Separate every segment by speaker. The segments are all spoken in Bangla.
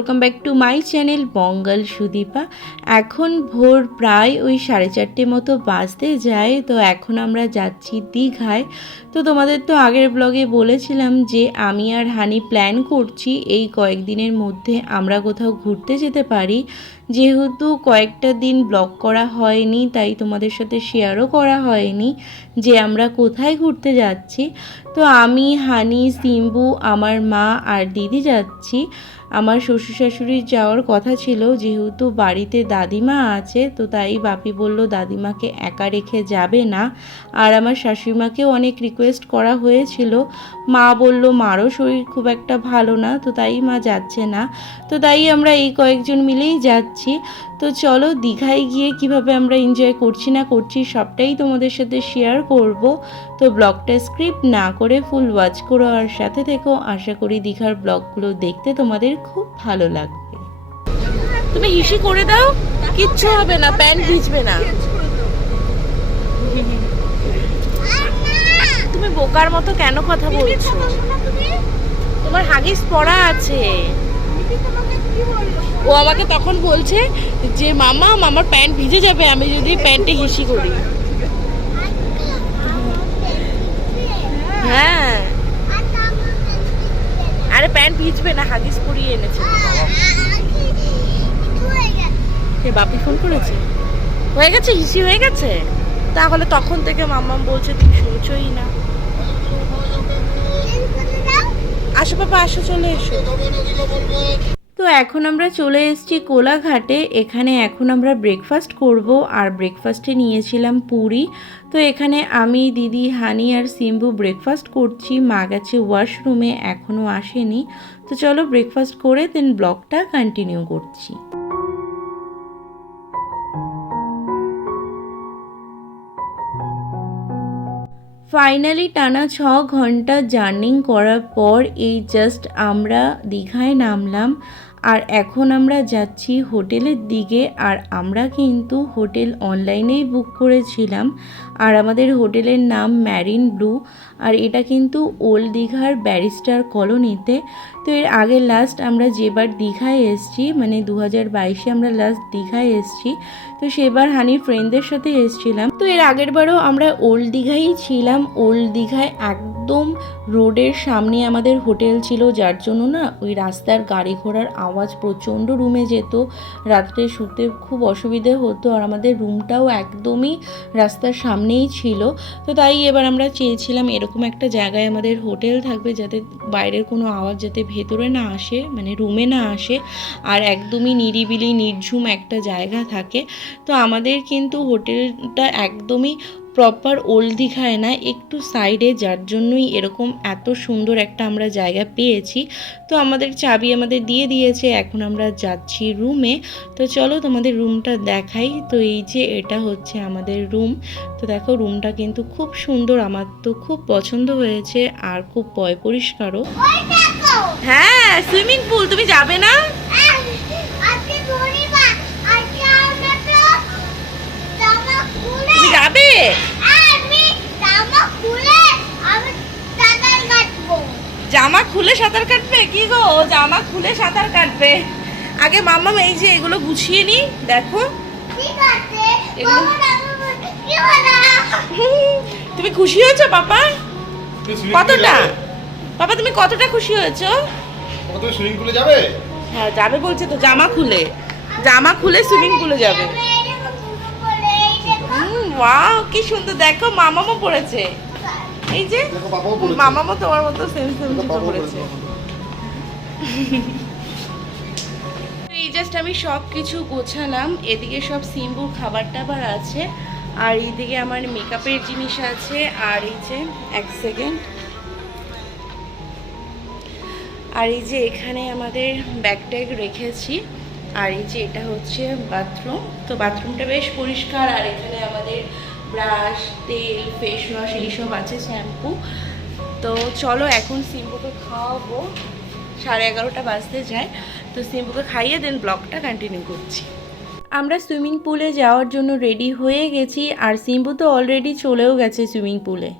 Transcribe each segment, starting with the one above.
Speaker 1: Welcome back to my channel Bangal Sudipa এখন ভোর প্রায় ওই সাড়ে চারটে মতো বাজতে যায়, তো এখন আমরা যাচ্ছি দীঘায়। তো তোমাদের তো আগের ব্লগে বলেছিলাম যে আমি আর হানি প্ল্যান করছি এই কয়েকদিনের মধ্যে আমরা কোথাও ঘুরতে যেতে পারি। যেহেতু কয়েকটা দিন ব্লগ করা হয়নি, তাই তোমাদের সাথে শেয়ারও করা হয়নি যে আমরা কোথায় ঘুরতে যাচ্ছি। তো আমি, হানি, সিম্বু, আমার মা আর দিদি যাচ্ছি। আমার শ্বশুর শাশুড়ির যাওয়ার কথা ছিল, যেহেতু বাড়িতে দাদিমা আছে, তো তাই বাপি বলল, দাদিমাকে একা রেখে যাবে না। আর আমার শাশুড়িমাকেও অনেক রিকোয়েস্ট করা হয়েছিল। মা বলল, মারও শরীর খুব একটা ভালো না। তো তাই মা যাচ্ছে না। তো তাই আমরা এই কয়েকজন মিলেই যাচ্ছি। তো চলো, দীঘায় গিয়ে কীভাবে আমরা এনজয় করছি না করছি সবটাই তোমাদের সাথে শেয়ার করব। তো ব্লগটা স্ক্রিপ্ট না করে ফুল ওয়াচ করো আর সাথে থেকো। আশা করি দীঘার ব্লগগুলো দেখতে তোমাদের খুব ভালো লাগবে। তুমি হিসি করে দাও, কিচ্ছু হবে না, প্যান্ট ভিজবে না। তুমি বোকার মতো কেন কথা বলছো? তোমার হাগিস পড়া আছে। ও আমাকে তখন বলছে যে, মামা আমার প্যান্ট ভিজে যাবে, আমি যদি প্যান্টে হিসি করি। হ্যাঁ। আরে প্যান্ট ভিজবে না, হাগিস পরিয়ে এনেছে। বাপি, ফোন করেছে? হয়ে গেছে, হিসি হয়ে গেছে? তাহলে তখন থেকে মাম্মা বলছে, তুমি শুনছোই না। আসো বাবা আসো, চলে এসো। তো এখন আমরা চলে এসেছি কোলাঘাটে। এখানে এখন আমরা ব্রেকফাস্ট করব। আর ব্রেকফাস্টে নিয়েছিলাম পুরি। তো এখানে আমি, দিদি, হানি আর সিম্বু ব্রেকফাস্ট করছি। মা গেছে ওয়াশরুমে এখনও আসেনি। তো চলো ব্রেকফাস্ট করে দেন ব্লগটা কন্টিনিউ করছি। ফাইনালি টানা ছ ঘণ্টা জার্নিং করার পর এই জাস্ট আমরা দীঘায় নামলাম। আর এখন আমরা যাচ্ছি হোটেলের দিকে আর আমরা কিন্তু হোটেল অনলাইনেই বুক করেছিলাম। আর আমাদের হোটেলের নাম ম্যারিন ব্লু আর এটা কিন্তু ওল্ড দীঘার ব্যারিস্টার কলোনিতে। তো এর আগে লাস্ট আমরা যেবার দীঘায় এসছি মানে দু হাজার বাইশে আমরা লাস্ট দীঘায় এসছি তো সেবার হানির ফ্রেন্ডদের সাথে এসছিলাম। তো এর আগের বারও আমরা ওল্ড দীঘাই ছিলাম। ওল্ড দীঘায় একদম রোডের সামনে আমাদের হোটেল ছিল, যার জন্য না ওই রাস্তার গাড়ি ঘোড়ার আওয়াজ প্রচণ্ড রুমে যেত। রাত্রে শুতে খুব অসুবিধে হতো আর আমাদের রুমটাও একদমই রাস্তার সামনেই ছিল। তো তাই এবার আমরা চেয়েছিলাম এরকম একটা জায়গায় আমাদের হোটেল থাকবে যাতে বাইরের কোনো আওয়াজ যাতে ভেতরে না আসে মানে রুমে না আসে। আর একদমই নিরিবিলি, নির্ঝুম একটা জায়গা থাকে। তো আমাদের কিন্তু হোটেলটা একদমই প্রপার ওল্ড দীঘায় না একটু সাইডে যার জন্যই এরকম এত সুন্দর একটা আমরা জায়গা পেয়েছি। তো আমাদের চাবি আমাদের দিয়ে দিয়েছে এখন আমরা যাচ্ছি রুমে তো চলো তোমাদের রুমটা দেখাই। তো এই যে এটা হচ্ছে আমাদের রুম তো দেখো রুমটা কিন্তু খুব সুন্দর আমার তো খুব পছন্দ হয়েছে আর খুব পয় পরিষ্কারও। হ্যাঁ সুইমিং পুল তুমি যাবে না? তুমি জামা খুলে সাঁতার কাটবে। কি গো জামা খুলে সাঁতার কাটবে। আগে মাম্মাম এই যে এগুলো গুছিয়ে নি দেখো। তুমি খুশি হয়েছো পাপা? কতটা? পাপা তুমি কতটা খুশি হয়েছো?
Speaker 2: সুইমিং পুলে যাবে?
Speaker 1: হ্যাঁ যাবে বলছে তো জামা খুলে। জামা খুলে সুইমিং পুলে যাবে। ওয়াও কি সুন্দর। দেখো মামামও পড়েছে। এই যে মামামও তোমার মতো সেম সেম জুতো পড়েছে। এই জাস্ট আমি সব কিছু গোছালাম। এদিকে সব সিম্বুর খাবার টাবার আছে। আর এইদিকে আমার মেকআপের জিনিস আছে। আর এই যে এক সেকেন্ড আর এই যে এখানে আমাদের ব্যাগ ট্যাগ রেখেছি। আর এই যে এটা হচ্ছে বাথরুম তো বাথরুমটা বেশ পরিষ্কার আর এখানে আমাদের ব্রাশ তেল ফেস ওয়াশ এইসব আছে শ্যাম্পু তো চলো এখন সিম্বুকে খাওয়াবো। সাড়ে এগারোটা বাজতে যায়। তো সিম্বুকে খাইয়ে দেন ব্লগটা কন্টিনিউ করছি। আমরা সুইমিং পুলে যাওয়ার জন্য রেডি হয়ে গেছি, আর সিম্বু তো অলরেডি চলেও গেছে সুইমিং পুলে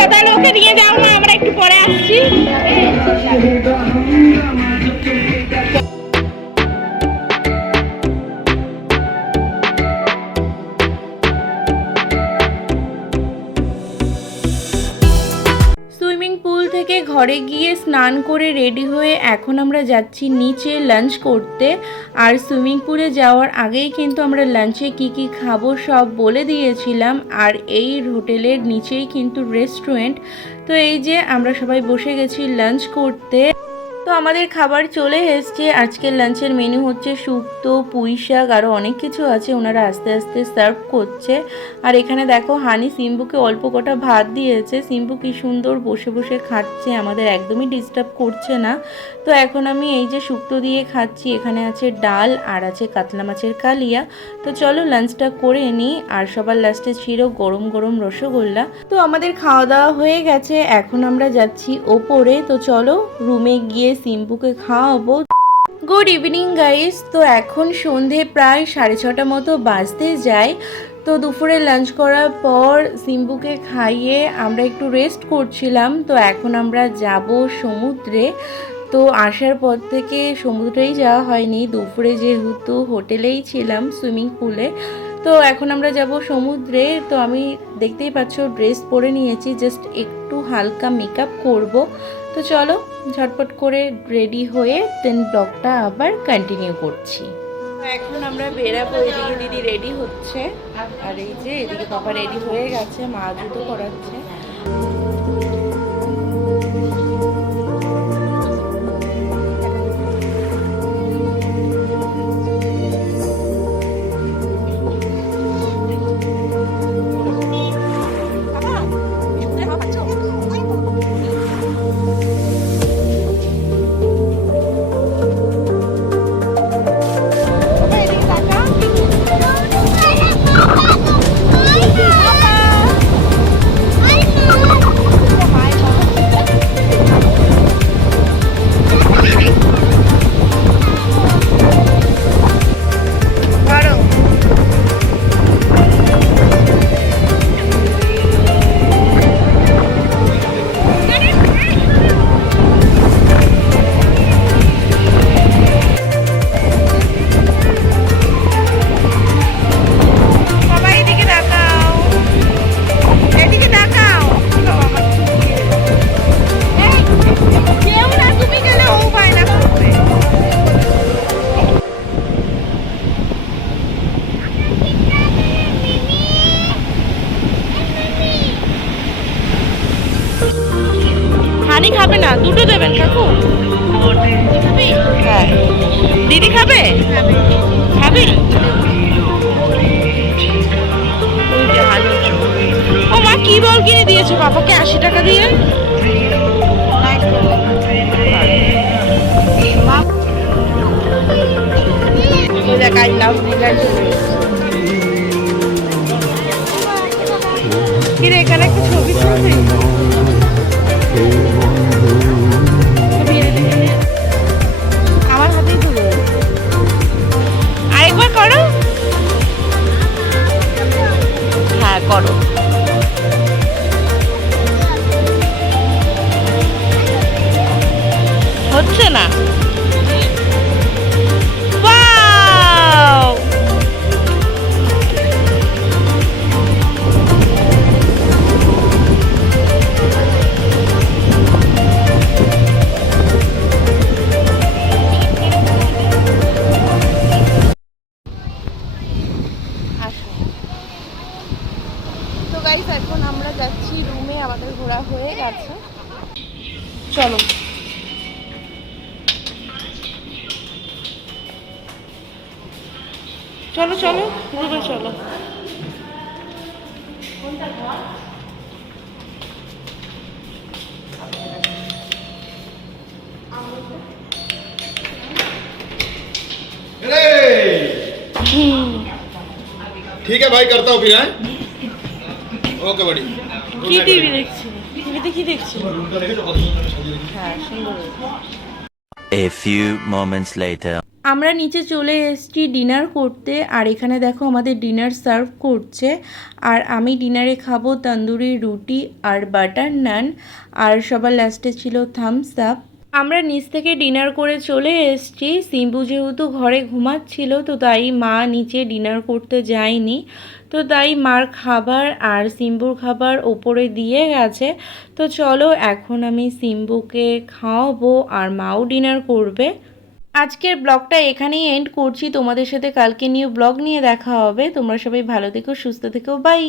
Speaker 1: দাদা ওকে নিয়ে যাও না আমরা একটু পরে আসছি। স্নান করে রেডি হয়ে এখন আমরা যাচ্ছি নিচে লাঞ্চ করতে। আর সুইমিং পুলে যাওয়ার আগেই কিন্তু আমরা লাঞ্চে কি কি খাব সব বলে দিয়েছিলাম। আর এই হোটেলের নিচেই কিন্তু রেস্টুরেন্ট। তো এই যে আমরা সবাই বসে গেছি লাঞ্চ করতে। তো আমাদের খাবার চলে এসছে। আজকের লাঞ্চের মেনু হচ্ছে শুক্তো, পুঁই শাক আরও অনেক কিছু আছে ওনারা আস্তে আস্তে সার্ভ করছে। আর এখানে দেখো হানি সিম্বুকে অল্প কটা ভাত দিয়েছে। সিম্বু কি সুন্দর বসে বসে খাচ্ছে, আমাদের একদমই ডিস্টার্ব করছে না। তো এখন আমি এই যে শুক্তো দিয়ে খাচ্ছি, এখানে আছে ডাল আর আছে কাতলা মাছের কালিয়া। তো চলো লাঞ্চটা করে নিই, আর সবার লাস্টে ছিল গরম গরম রসগোল্লা। তো আমাদের খাওয়া দাওয়া হয়ে গেছে, এখন আমরা যাচ্ছি ওপরে। তো চলো রুমে গিয়ে সিম্বুকে খাওয়াবো। গুড ইভিনিং গাইস তো এখন সন্ধে প্রায় সাড়ে ছটা মতো বাজতে যায়। তো দুপুরে লাঞ্চ করার পর সিম্বুকে খাইয়ে আমরা একটু রেস্ট করছিলাম। তো এখন আমরা যাব সমুদ্রে। তো আসার পর থেকে সমুদ্রেই যাওয়া হয়নি। দুপুরে যেহেতু হোটেলেই ছিলাম সুইমিং পুলে তো এখন আমরা যাব সমুদ্রে। তো আমি দেখতেই পাচ্ছ ড্রেস পরে নিয়েছি জাস্ট একটু হালকা মেকআপ করব। তো চলো, ঝটপট করে রেডি হয়ে দেন ব্লগটা আবার কন্টিনিউ করছি। এখন আমরা বেরাবো, এদিকে দিদি রেডি হচ্ছে। আর এই যে, এদিকে বাবা রেডি হয়ে গেছে, মা জুতো করাচ্ছে বাবাকে আশি টাকা দিয়ে? দেখ আই এখানে একটা ছবি তুলবি? চলো চলো রুমে চলো
Speaker 2: ठीक है भाई करता हूँ फिर हैं ओके बड़ी
Speaker 1: কি টিভি দেখছি টিভিতে কি দেখছি
Speaker 2: রুমটা দেখেছো কত সুন্দর সাজিয়ে রেখেছি?
Speaker 1: হ্যাঁ সুন্দর হয়েছে।
Speaker 3: A few moments later.
Speaker 1: আমরা নিচে চলে এসেছি ডিনার করতে, আর এখানে দেখো আমাদের ডিনার সার্ভ করছে। আর আমি ডিনারে খাব তন্দুরি, রুটি আর বাটার নান। আর সবার লাস্টে ছিল থামস আপ আমরা নিচ থেকে ডিনার করে চলে এসেছি। সিম্বু যেহেতু ঘরে ঘুমাচ্ছিল, তো তাই মা নিচে ডিনার করতে যায়নি। তো তাই মার খাবার আর সিম্বুর খাবার ওপরে দিয়ে গেছে। তো চলো, এখন আমি সিম্বুকে খাওয়াবো আর মাও ডিনার করবে। আজকের ব্লগটা এখানেই এন্ড করছি। তোমাদের সাথে কালকে নিউ ব্লগ নিয়ে দেখা হবে। তোমরা সবাই ভালো থেকো, সুস্থ থেকো বাই